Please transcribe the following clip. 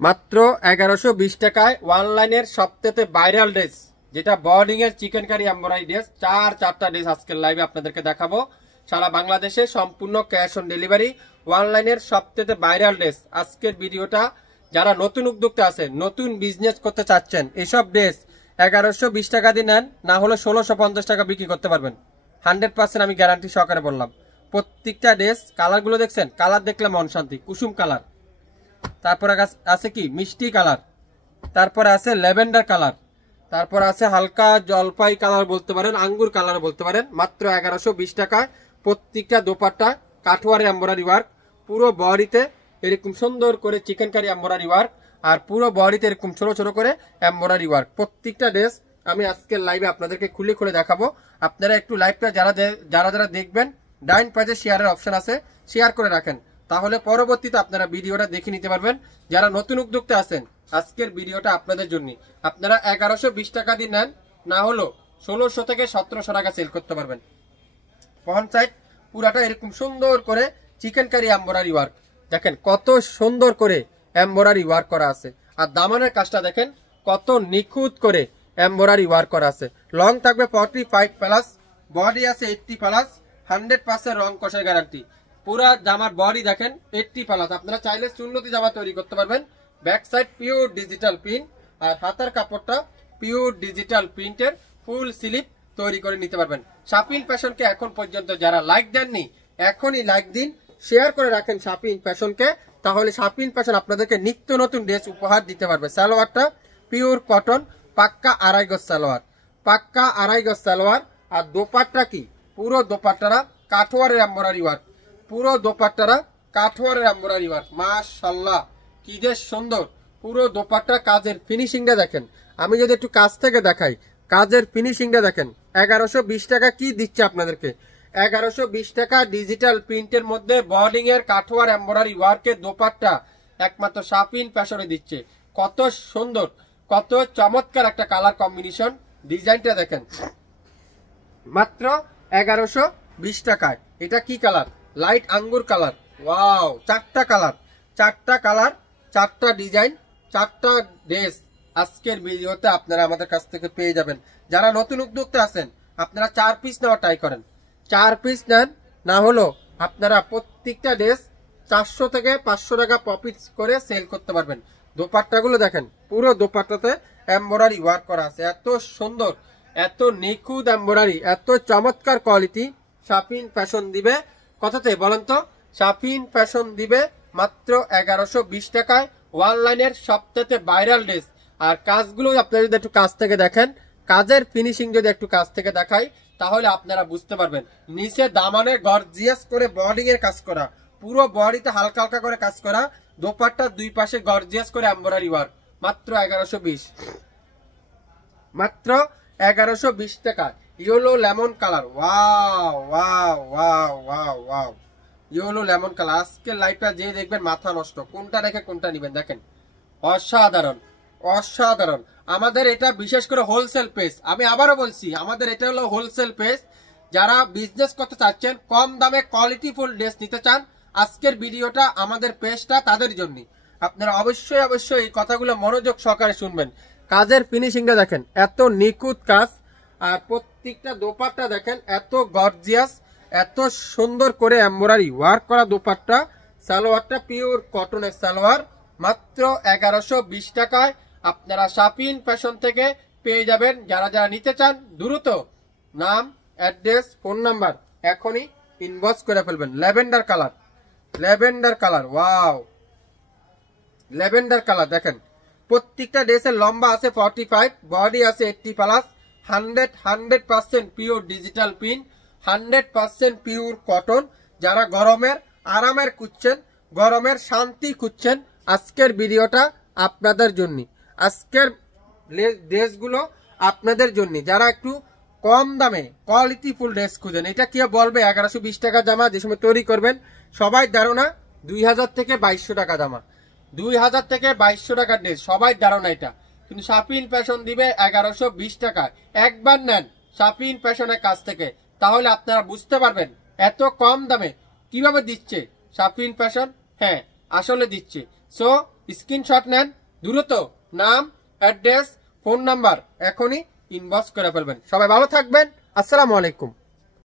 মাত্র 1120 টাকায় অনলাইনের সবথেকে ভাইরাল ড্রেস, যেটা বোর্ডিং এর চিকেন কারি এমব্রয়ডারি ড্রেস। চারটা ড্রেস আজকের লাইভে আপনাদেরকে দেখাবো। সারা বাংলাদেশে সম্পূর্ণ ক্যাশ অন ডেলিভারি। অনলাইনের সবথেকে ভাইরাল ড্রেস আজকের ভিডিওটা। যারা নতুন উদ্যোক্তা আছেন, নতুন বিজনেস করতে চাচ্ছেন, এসব ড্রেস 1120 টাকা দিয়ে নেন, না হলে 1650 টাকা বিক্রি করতে পারবেন। 100% আমি গ্যারান্টি সহকারে বললাম। প্রত্যেকটা ড্রেস কালারগুলো দেখছেন, কালার দেখলে মন শান্তি। কুসুম কালার, তারপরে আছে কি মিষ্টি কালার, তারপরে আছে ল্যাভেন্ডার কালার, তারপর আছে হালকা জলপাই কালার বলতে পারেন, আঙ্গুর কালার বলতে পারেন। মাত্র 1120 টাকায় প্রত্যেকটা দোপাট্টা কাঠওয়ারে এমব্রয়ডারি ওয়ার্ক, পুরো বডিতে এরকম সুন্দর করে চিকেন কারি এমব্রয়ডারি ওয়ার্ক, আর পুরো বডিতে এরকম ছোট ছোট করে এমব্রয়ডারি ওয়ার্ক। প্রত্যেকটা ড্রেস আমি আজকের লাইভে আপনাদেরকে খুলে খুলে দেখাবো। আপনারা একটু লাইভটা যারা দেখবেন, ডাইন পাশে শেয়ারের অপশন আছে, শেয়ার করে রাখেন, তাহলে পরবর্তীতে আপনারা ভিডিওটা দেখে নিতে পারবেন। যারা নতুন উদ্যোক্তা আছেন, আজকের ভিডিওটা আপনাদের জন্য। আপনারা 1120 টাকা দিয়ে নেন, না হলো 1600 থেকে 1700 টাকা সেল করতে পারবেন। ফ্রন্ট সাইড পুরাটা এরকম সুন্দর করে চিকেন কারি এমব্রয়ডারি ওয়ার্ক, দেখেন কত সুন্দর করে এমব্রয়ডারি ওয়ার্ক করা আছে। আর দামানের কাজটা দেখেন কত নিখুঁত করে এমব্রয়ডারি ওয়ার্ক করা আছে। লং থাকবে 45 প্লাস, বডি আছে 80 প্লাস, 100% রং কষার গ্যারান্টি। পুরা জামার বডি দেখেন 80 প্লাস। আপনারা চাইলে সুন্নতি জামা তৈরি করতে পারবেন। Back side pure digital print, আর হাতার কাপড়টা পিওর ডিজিটাল প্রিন্টের ফুল স্লিপ তৈরি করে নিতে পারবেন। শাপিন ফ্যাশনকে এখন পর্যন্ত যারা লাইক দেননি, এখনই লাইক দিন, শেয়ার করে রাখেন শাপিন ফ্যাশনকে, তাহলে শাপিন ফ্যাশন আপনাদেরকে নিত্য নতুন ড্রেস উপহার দিতে পারবে। সালোয়ারটা পিওর কটন, পাক্কা 2.5 গজ সালোয়ার, পাক্কা 2.5 গজ সালোয়ার। আর দোপাট্টা কি, পুরো দোপাট্টারা কাঠওয়ারের এমব্রয়ডারি ওয়ার্ক, পুরো দোপাট্টারা কাঠওয়ারের এমব্রয়ডারি ওয়ার্ক। মাশাআল্লাহ কি যে সুন্দর। পুরো দোপাট্টা কাজের ফিনিশিংটা দেখেন। আমি যদি একটু কাছ থেকে দেখাই, কাজের ফিনিশিংটা দেখেন। 1120 টাকা কি দিচ্ছে আপনাদেরকে? 1120 টাকা ডিজিটাল প্রিন্টের মধ্যে বোর্ডিং এর কাঠওয়ার এমব্রয়ডারি ওয়ার্কের দোপাট্টা একমাত্র শাপিন ফ্যাশনে দিচ্ছে। কত সুন্দর, কত চমৎকার একটা কালার কম্বিনেশন। ডিজাইনটা দেখেন মাত্র 1120 টাকায়। এটা কি কালার? লাইট আঙ্গুর কালার। ওয়াও, চারটা কালার, চারটা ডিজাইন, চারটা ড্রেস আজকের ভিডিওতে আপনারা আমাদের কাছ থেকে পেয়ে যাবেন। যারা নতুন উদ্যোক্তা আছেন, আপনারা 4 পিস নেওয়া ট্রাই করেন। 4 পিস নেন, না হলো আপনারা প্রত্যেকটা ড্রেস 400 থেকে 500 টাকা প্রফিট করে সেল করতে পারবেন। দোপাট্টাগুলো দেখেন, পুরো দোপাট্টাতে এমব্রয়ডারি ওয়ার্ক করা আছে। এত সুন্দর, এত নিখুঁত এমব্রয়ডারি, এত চমৎকার কোয়ালিটি। শাপিন ফ্যাশন দিবে কথাতে বলেন তো? শাপিন ফ্যাশন দিবে মাত্র 1120 টাকায় অনলাইনের সবথেকে ভাইরাল ড্রেস। আর কাজগুলো আপনারা যদি একটু কাছ থেকে দেখেন, কাজের ফিনিশিং যদি একটু কাছ থেকে দেখাই, তাহলে আপনারা বুঝতে পারবেন। নিচে দামানে গর্জিয়াস করে বোর্ডিং এর কাজ করা, পুরো বডিতে হালকা হালকা করে কাজ করা, দোপাট্টার দুই পাশে গর্জিয়াস করে এমব্রয়ডারি ওয়ার্ক। মাত্র 1120, মাত্র 1120 টাকা। Yellow lemon colour, wow wow wow wow wow, yellow lemon colour. আজকে লাইভটা যে দেখবেন মাথা নষ্ট, কোনটা রেখে কোনটা নিবেন। দেখেন অসাধারণ, অসাধারণ। আমাদের এটা বিশেষ করে হোলসেল পেজ, আমি আবারও বলছি, আমাদের এটা হলো হোলসেল পেজ। যারা বিজনেস করতে চাচ্ছেন, কম দামে কোয়ালিটিফুল ড্রেস নিতে চান, আজকের ভিডিওটা আমাদের পেজটা তাদের জন্য। আপনারা অবশ্যই অবশ্যই এই কথাগুলো মনোযোগ সহকারে শুনবেন। কাজের ফিনিশিংটা দেখেন, এত নিখুঁত কাজ। আর প্রত্যেকটা দোপাট্টা দেখেন এত গর্জিয়াস, এত সুন্দর করে এমব্রয়ডারি ওয়ার্ক করা দোপাট্টা। সালোয়ারটা পিওর কটনের সালোয়ার। মাত্র 1120 টাকায় আপনারা শাপিন ফ্যাশন থেকে পেয়ে যাবেন। যারা যারা নিতে চান, দ্রুত নাম, অ্যাড্রেস, ফোন নাম্বার এখনই ইনবক্স করে ফেলবেন। Lavender colour, lavender colour, wow, lavender colour দেখেন। প্রত্যেকটা ড্রেসের লম্বা আছে 45, বডি আছে 80 plus, 100% pure digital print, 100% pure cotton. যারা গরমের আরামের খুঁজছেন, গরমের শান্তি খুঁজছেন, আজকের ভিডিওটা আপনাদের জন্য। আজকের ড্রেসগুলো আপনাদের জন্য। যারা একটু কম দামে কোয়ালিটিফুল ড্রেস খুঁজেন, এটা কি বলবে 1120 টাকা জামা যে সময় তৈরি করবেন সবাই ধারণা 2000 থেকে 2200 টাকা জামা, 2000 থেকে 2200 টাকার ড্রেস সবাই ধারণা এটা। কিন্তু শাপিন ফ্যাশন দিবে 1120 টাকায়। একবার নেন শাপিন ফ্যাশনের কাছ থেকে, তাহলে আপনারা বুঝতে পারবেন এত কম দামে কিভাবে দিচ্ছে শাপিন ফ্যাশন। হ্যাঁ, আসলে দিচ্ছে। সো স্ক্রিনশট নেন, দ্রুত নাম, অ্যাড্রেস, ফোন নাম্বার এখনই ইনবক্স করে ফেলবেন। সবাই ভালো থাকবেন। আসসালামু আলাইকুম।